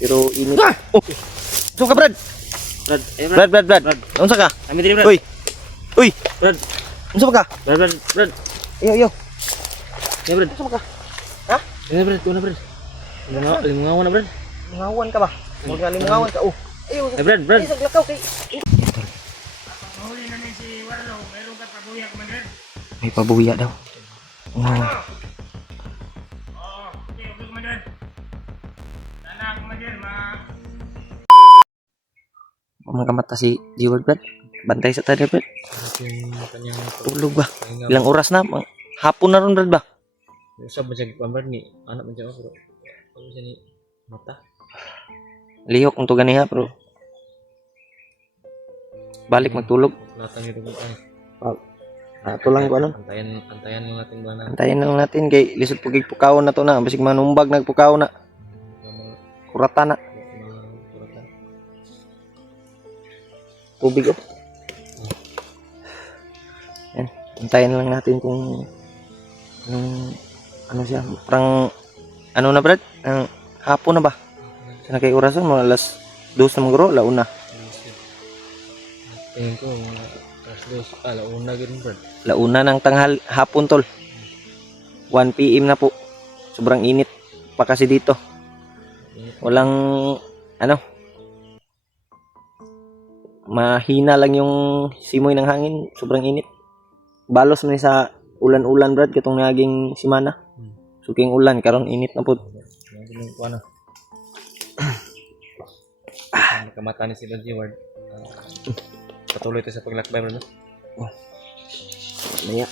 Pero init. Oh. Unsa ka, Brad? Brad. Unsa ka? Kami diri, Brad. Uy. Brad. Unsa ka? Brad. Yo. Ya, Brad. Unsa ka? Ha? Ya, Brad. Tuna, Brad. Limungawan na, Brad. Mungawan ka ba? Murag nga limungawan ka. Oh. Ayo. Brad. Ay, saglakaw kay. Mahuli na ni si Warlo. Meron ka pabuya, Commander. May pabuya daw. Oh. Okay, Commander. Sana, Commander, Mga mata si Jiward, Brad. Bantay sa tada, Brad. yung kanyang Tulog ba? Ilang oras na? Hapon na ron, Brad ba? usap macam Commander ni anak macam apa, Bro? Kalau macam ni mata. Lihok untuk ganiha, bro. Balik magtulog. Latang itu bukan. Ato lang ko ano. Antayan lang natin ba na. Antayin lang natin kay lisod pugig pukawon na to na. Basig manumbag nagpukaw na. Kurata na. Tubig oh. Yan. Antayin lang natin kung ano siya. Parang ano na, Brad? Hapon na ba? Sana kay orasan mo alas 2 na magro, launa. Tingin ko mga alas 2, launa gid, Brad. Launa ng tanghal hapon tol. 1 PM na po. Sobrang init pa kasi dito. Walang ano. Mahina lang yung simoy ng hangin, sobrang init. Balos man sa ulan-ulan, Brad, katong naging simana. Suking ulan karon init na po. Ano? Nakamata ni si Lord Jiward. Patuloy ito sa paglakbay, bro. Maya.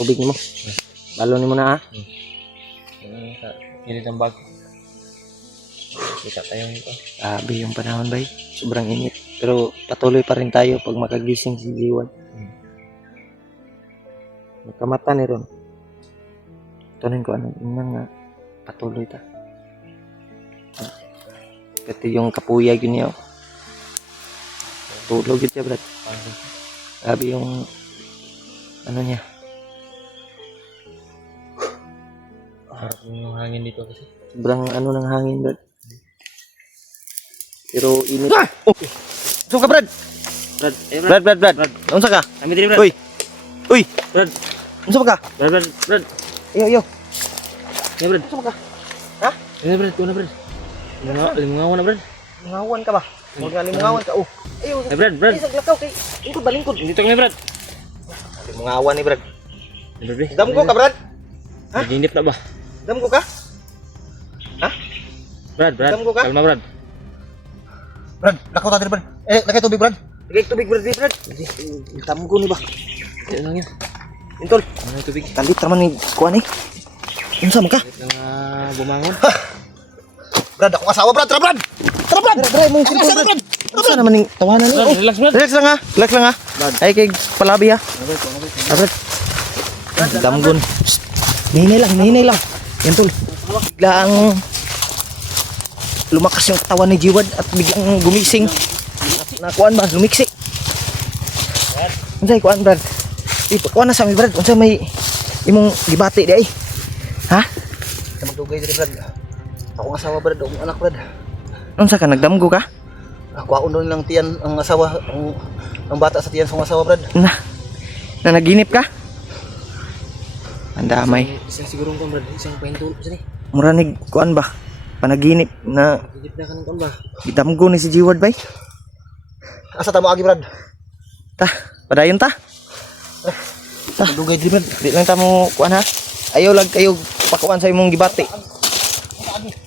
Tubig mo. Balon mo na ha. Gilid ang bag. Kita tayo nito. Sabi yung panahon bay. Sobrang init. Pero patuloy pa rin tayo pag makagising si Jiward. Nakamata ni Ron. Tunin ko ano nga patuloy ta. Ito yung kapuyay yun niya. Tulog yun siya, Brad. Sabi yung ano niya. Harap yung hangin dito kasi. Sobrang ano ng hangin, Brad. Pero init. Oh! Unsa ka, Brad? Brad. Unsa ka? Kami diri, Brad. Uy! Brad. Unsa ka? Brad. Yo. Ya, Brad. Unsa ka? Ha? Ya, Brad. Tuna, Brad. Limungawan na, Brad. Mungawan ka ba? Murag nga limungawan ka. Oh. Ayo. Eh, Brad. Ay, saglakaw kay. Lingkod. Dito kami, Brad. Limungawan ni Brad. Brad. Damgo ka, Brad? Ha? Naginip na ba? Damgo ka? Brad. Damgo ka? Kalma, Brad. Brad, lakaw ta diri, Brad. Lakay tubig, Brad. Lakay tubig, Brad. Damgo ni ba? Yan lang yan. Intol. Ano yung tubig? Talit naman ni kuan eh. Unsa man ka? Lang bumangon. Brad, ako asawa, Brad. Tara, Brad. Brad, mong cellphone, Brad. Unsa naman ning tawanan ni? Brad, relax, Brad. Relax lang ha. Ay kay palabi ha. Brad. Damgon. Hinay lang. Yan tol. Biglang lumakas yung katawan ni Jiward at biglang gumising. Nakuan ba? Lumiksi. Unsay kuan, Brad? Kuan na sa mi, Brad. Unsa may imong gibati di ay? Ha? Magdugay diri, Brad. Ako asawa, Brad, ang anak, Brad. Unsa ka nagdamgo ka? Ako aunon lang tiyan ang asawa, ang bata sa tiyan sa asawa, Brad. Na naginip ka? Andamay. Isang sigurong kan, Brad. Isang pahintul sa ni. Muranig kuan ba? Panaginip na Gigit na ka ng kamba. gidamgo ni si Jiward bay. Asa ta mo agi, Brad? Padayon ta. Dugay di, Brad. Di lang ta mo kuan ha. Ayaw lag kayo pakuan sa imong gibati.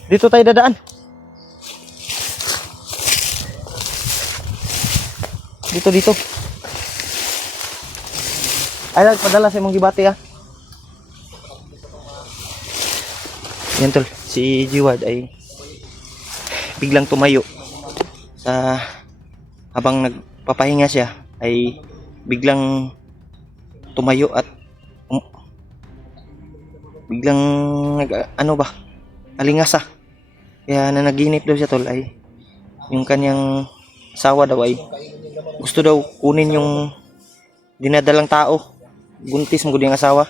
Dito tayo dadaan. Dito. Ay lag padala sa imong gibati ha. Yan tol, si Jiward ay biglang tumayo sa habang nagpapahinga siya ay biglang tumayo at biglang ano ba alingasa kaya nanaginip daw siya tol ay yung kanyang asawa daw ay gusto daw kunin yung dinadalang tao buntis mo yung asawa.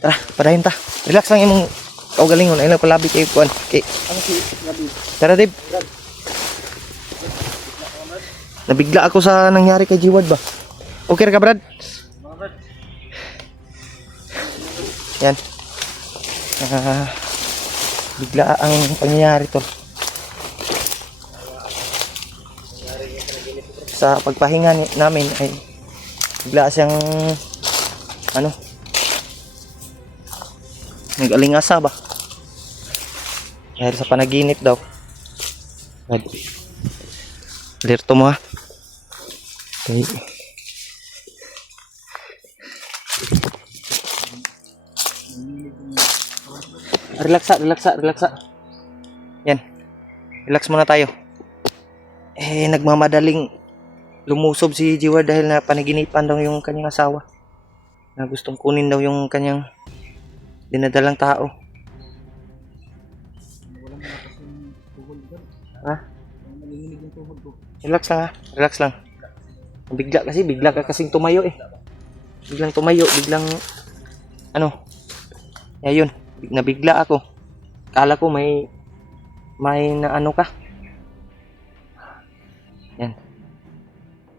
Tara, padayon ta, relax lang imong Kau galingon ay lang palabi kay kuan. Kay Ano si Gabi? tara Dib. Nabigla ako sa nangyari kay Jiwad ba. Okay ra ka Brad? Mga Brad. Yan. Bigla ang pangyayari tol. Sa pagpahinga namin ay bigla siyang ano nag-alingasa ba dahil sa panaginip daw. Alerto mo ha. Okay. Relaxa. Yan. Relax muna tayo. Nagmamadaling lumusob si Jiwa dahil na panaginipan daw yung kanyang asawa. Na gustong kunin daw yung kanyang dinadalang tao. Walang malakas yung tuhod ko. Ha? Nanginginig yung tuhod ko. Relax lang ha. Relax lang. Bigla ka kasing tumayo eh. Biglang tumayo, biglang ano? Ayun, nabigla ako. Kala ko may na ano ka. Yan.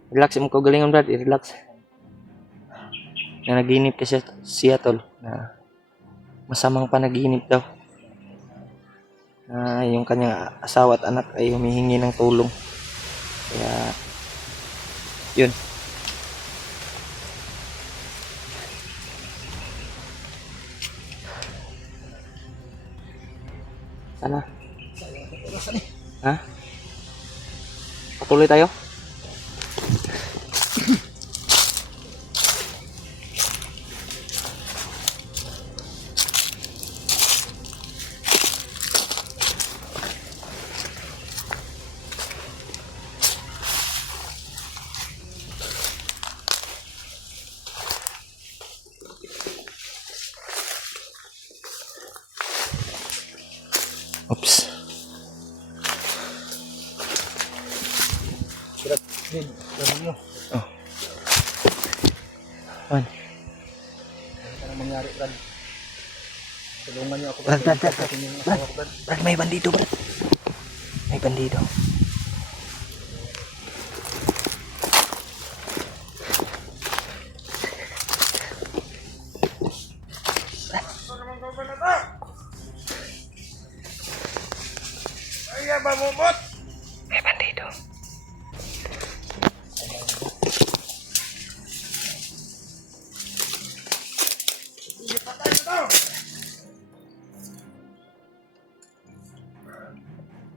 Relax mo ko galingon Brad, relax. Na naginip kasi siya tol na masamang panaginip daw. Na yung kanyang asawa at anak ay humihingi ng tulong. Kaya yun. Sana. Ha? Patuloy tayo? Oops. Din, tanong mo. Oh. Man. Ano ka mangyari, Brad? Tulungan niyo ako. Brad. Pagkatin niyo yung asawa ko, Brad. Brad, may bandido, Brad. May bandido. May bandido.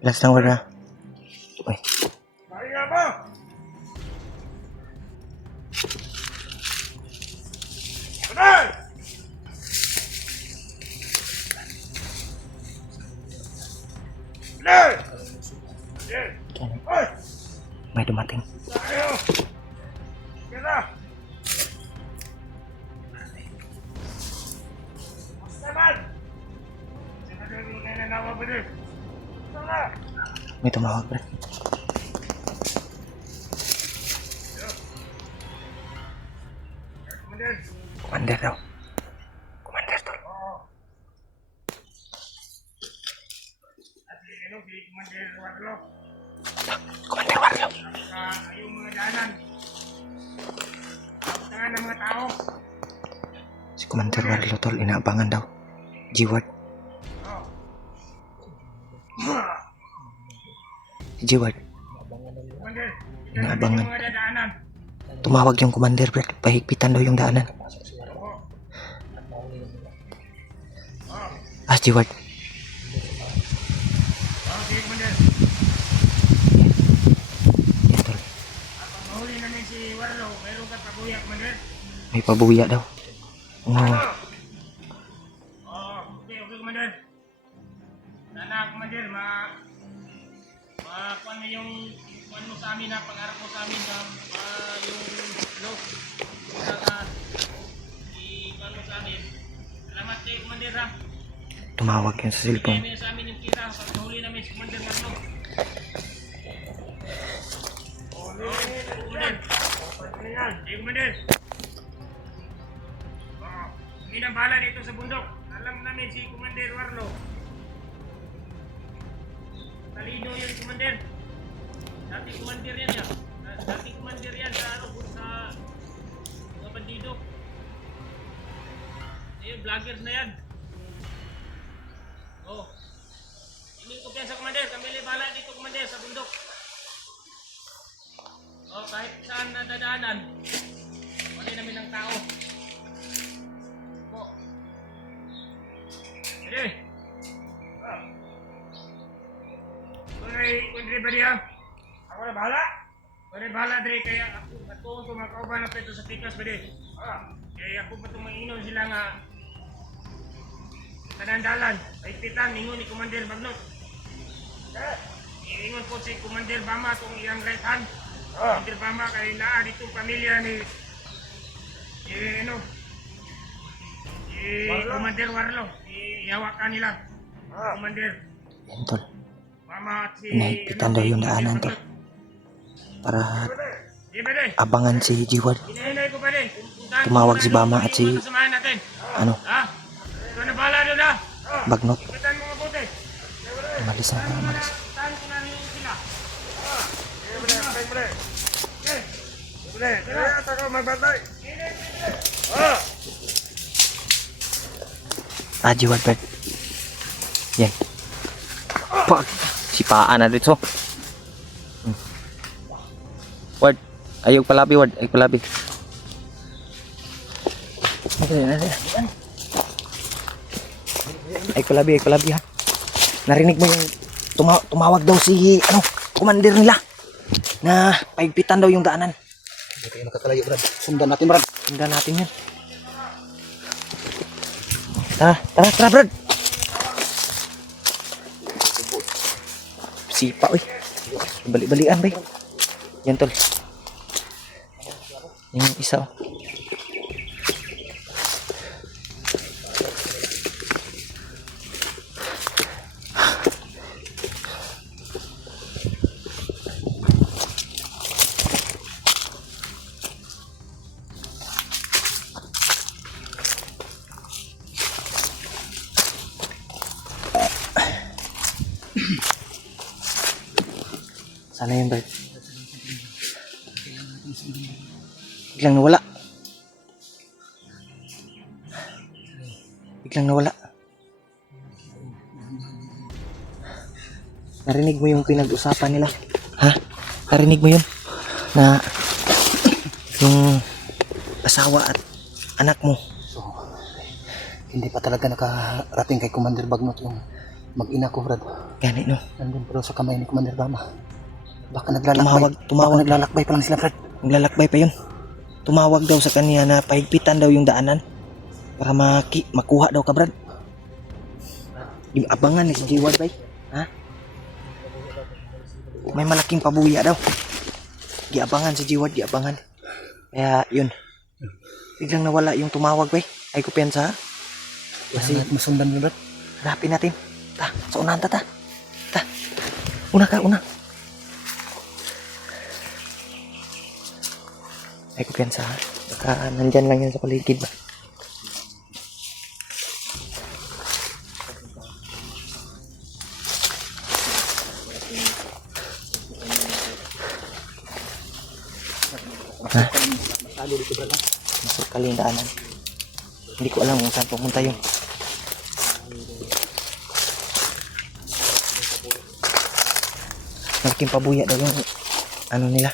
Relax lang, Brad. Uy. May dumating. May tumawag, Brad. Commander daw. Commander tol. Commander Warlo. Yung mga daanan. Tangan ng mga tao. Si Commander Warlo tol, inaabangan daw. Jiward. Si Jiward. Commander, Inaabangan. mga dadaanan. Tumawag yung Commander, Brad. Pahigpitan daw yung daanan. Jiward. Sige, Commander. Yan tol. Pag mahuli namin si Warlo, mayroon ka pabuya, Commander. May pabuya daw. Oo. Okay, Commander. Sana, Commander, kuan mo yung kuan mo sa amin na pag-arap mo sa amin na yung low. Saka i-kuan mo sa amin. Salamat kayo, Commander, ha. Tumawag yun sa cellphone. Bigyan mo sa amin yung kita pag nahuli namin si Commander Warlo. Commander. Sige, Commander. Hindi na bahala dito sa bundok. Lalo alam namin si Commander Warlo. Talino yun, Commander. Dati Commander yan yan. Dati Commander yan sa ano, sa mga bandido. Ayun, vloggers na yan. Oh. Hindi ko kaya sa Commander. Kami libala dito, Commander, sa bundok. Oh, kahit saan nadadaanan. Wala namin ng tao. Po. Sige. Kundri ba niya? Ako na bahala. Ako na bahala, Dre. Kaya ako itong mga kauban na peto sa pikas ba, Dre? Kaya ako pa itong mainom sila nga tanandalan. Paigpitan, ningon ni Commander Bagnot. Ingon po si Commander Bama itong iyang right hand. Commander Bama kay naa ditong pamilya ni Commander Warlo. Iyawa ka nila. Commander Yan tol. Bama at si Pinahigpitan daw yung daanan tol. Para Di ba, Dre? abangan si Jiward. Hinahinay ko pa din. Tumawag si Bama at si Kasamahan natin. ano, Ha? Ikaw na bahala doon ha? Bagnot. Ipitan mo mabuti. Umalis na, umalis. Tahan ko na rin sila. Jiward Brad. Yan. Pag sipaan na dito. Ward, ayog palabi Ward, ayog palabi. Ayog palabi ha. Narinig mo yung tumawag daw si commander nila na paigpitan daw yung daanan. Hindi kayo makakalayo Brad. Sundan natin Brad. Sundan natin yan. Tara Brad. Sipa uy. Balik-balikan bay. Yan tol. Yung isa oh. Sana yun, Bert. Biglang nawala. Narinig mo yung pinag-usapan nila? Ha? Narinig mo yun? Na yung asawa at anak mo. So, hindi pa talaga nakarating kay Commander Bagnot yung mag-ina ko, Brad. Gani, no? Nandun pero sa kamay ni Commander Bama. Baka naglalakbay. Baka naglalakbay pa lang sila, Brad. Naglalakbay pa yun. Tumawag daw sa kanya na pahigpitan daw yung daanan para makuha daw ka, Brad. Abangan ni si Jiward, bay. Ha? May malaking pabuya daw. Giabangan si Jiward, giabangan. Kaya yun. Biglang nawala yung tumawag, bay. Ay kupiyansa. Kasi masundan niyo, Brad. Hanapin natin. Sa unahan ta. Una ka. Ay kupiyansa. Baka nandyan lang yan sa paligid ba. Masuk kali yung daanan. Hindi ko alam kung saan pumunta yun. Malaking pabuya daw yung ano nila.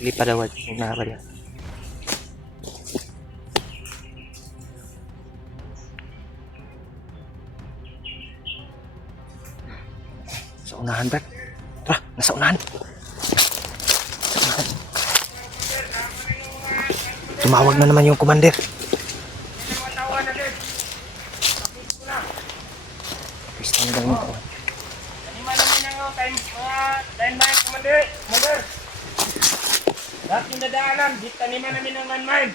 Sige pa daw, una pa daw. Sa unahan, Brad. Tara, nasa unahan. Tumawag na naman yung commander. Pista na daw yung Taniman namin ang time mine, Commander. Dating dadaanan, di taniman namin ang landmine.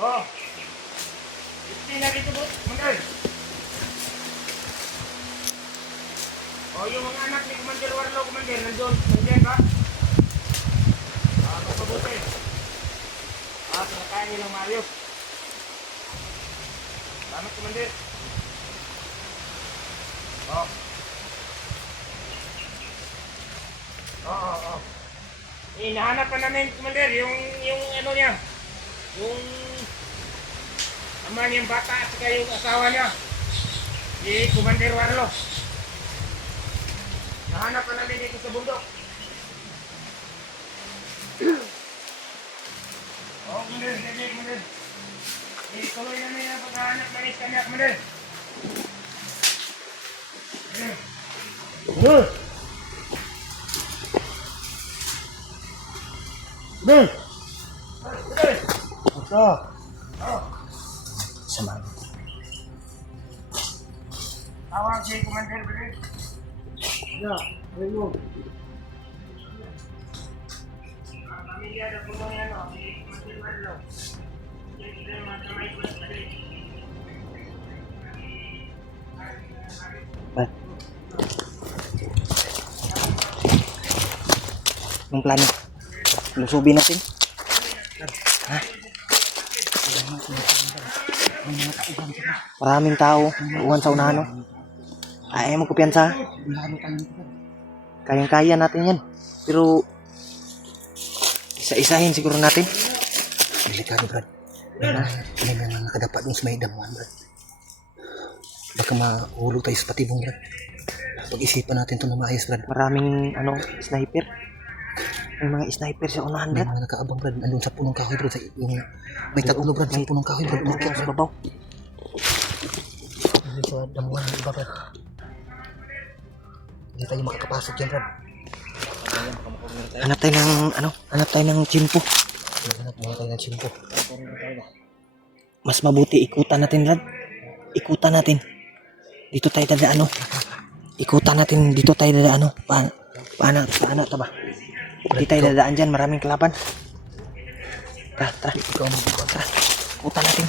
Oh. Hindi na dito po, Commander. Oh, yung mga anak ni Commander Warlo, Commander, nandun ba? Magpabuti. Pinakain nilang maayos. Salamat, Commander. Oh. Oo. Nahanap pa namin, Commander, yung ano niya. Yung ama niyang bata at saka yung asawa niya. Si Commander Warlo. Nahanap pa namin dito sa bundok. Oh, Commander, sige, Commander. Tuloy namin ang paghahanap ng kanya, Commander. Samahan. Tawag si Commander, Commander. Pamilya na po ng ano, si Commander Warlo. Sila yung mga kamay ko sa balik. Anong plano? Lusubin natin. Maraming tao. Uwan sa unahan, no? Ayaw mo kumpiyansa. Kayang-kaya natin yan. Pero, isa-isahin siguro natin. Delikado, Brad. May mga nakadapa dun sa may damuhan, Brad. Baka mahulog tayo sa patibong, Brad. Pag-isipan natin ito na maayos, Brad. Maraming, sniper. May mga sniper sa unahan, May Brad. mga nakaabang, Brad. Andun sa punong kahoy, Brad. Yung may tag-ulo, Brad. Sa punong kahoy, Brad. May sa babaw. Andun sa damuhan ng iba, Brad. Hindi tayo makakapasok dyan, Brad. Hanap tayo ng, hanap tayo ng chimpo. Hanap mga tayo ng simpo. Mas mabuti ikutan natin, Brad. Ikutan natin. Dito tayo dadaan, Ikutan natin, dito tayo dadaan, Paano ta ba? Hindi tayo dadaan dyan, maraming kalaban. Tara. Ikutan natin.